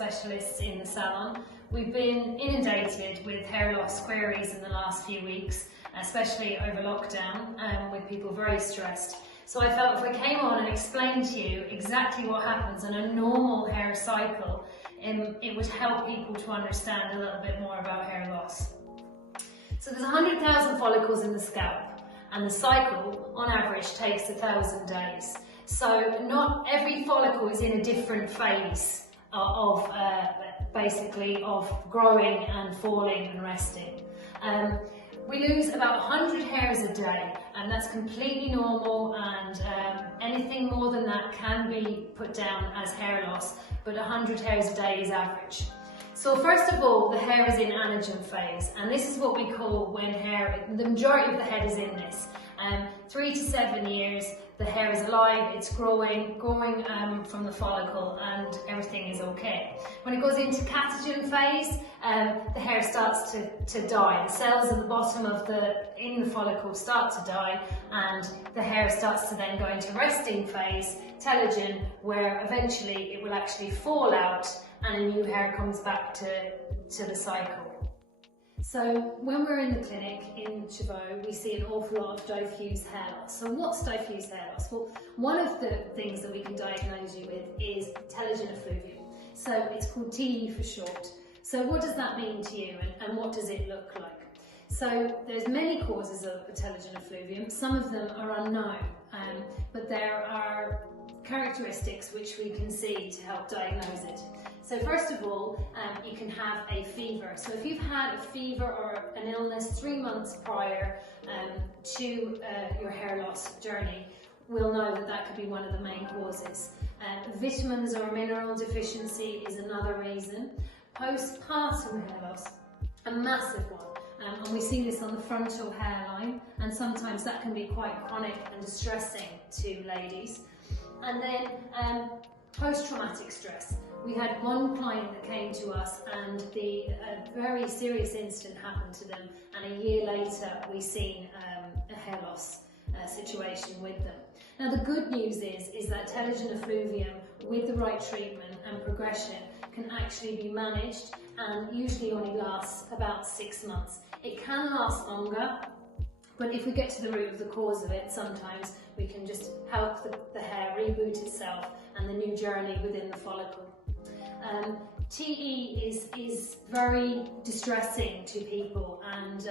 specialists in the salon. We've been inundated with hair loss queries in the last few weeks, especially over lockdown, with people very stressed. So I felt if I came on and explained to you exactly what happens in a normal hair cycle, it would help people to understand a little bit more about hair loss. So there's 100,000 follicles in the scalp, and the cycle, on average, takes 1,000 days. So not every follicle is in a different phase of growing and falling and resting. We lose about 100 hairs a day, and that's completely normal, and anything more than that can be put down as hair loss, but 100 hairs a day is average. So first of all, the hair is in anagen phase, and this is what we call when the majority of the head is in this. 3 to 7 years, the hair is alive, it's growing from the follicle, and everything is okay. When it goes into catagen phase, the hair starts to die. The cells at the bottom in the follicle start to die, and the hair starts to then go into resting phase, telogen, where eventually it will actually fall out and a new hair comes back to the cycle. So when we're in the clinic in Chavot, we see an awful lot of diffuse hair loss. So what's diffuse hair loss? Well, one of the things that we can diagnose you with is telogen effluvium. So it's called TE for short. So what does that mean to you, and what does it look like? So there's many causes of telogen effluvium. Some of them are unknown, but there are characteristics which we can see to help diagnose it. So first of all, you can have a fever. So if you've had a fever or an illness 3 months prior to your hair loss journey, we'll know that that could be one of the main causes. Vitamins or mineral deficiency is another reason. Postpartum hair loss, a massive one. And we see this on the frontal hairline, and sometimes that can be quite chronic and distressing to ladies. And then post-traumatic stress. We had one client that came to us, and a very serious incident happened to them, and a year later we seen a hair loss situation with them. Now the good news is that telogen effluvium, with the right treatment and progression, can actually be managed, and usually only lasts about 6 months. It can last longer, but if we get to the root of the cause of it, sometimes we can just help the hair reboot itself and the new journey within the follicle. TE is very distressing to people, and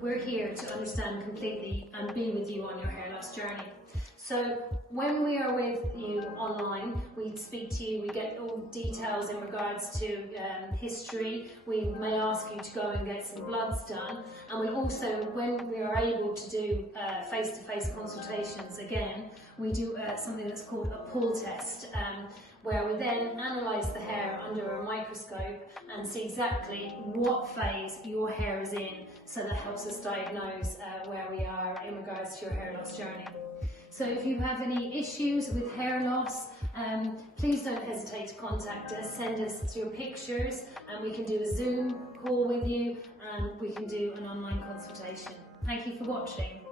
we're here to understand completely and be with you on your hair loss journey. So when we are with you online, we speak to you, we get all details in regards to history. We may ask you to go and get some bloods done, and we also, when we are able to do face-to-face consultations again, we do something that's called a pull test, where we then analyse the hair under a microscope and see exactly what phase your hair is in, so that helps us diagnose where we are in regards to your hair loss journey. So if you have any issues with hair loss, please don't hesitate to contact us. Send us your pictures, and we can do a Zoom call with you, and we can do an online consultation. Thank you for watching.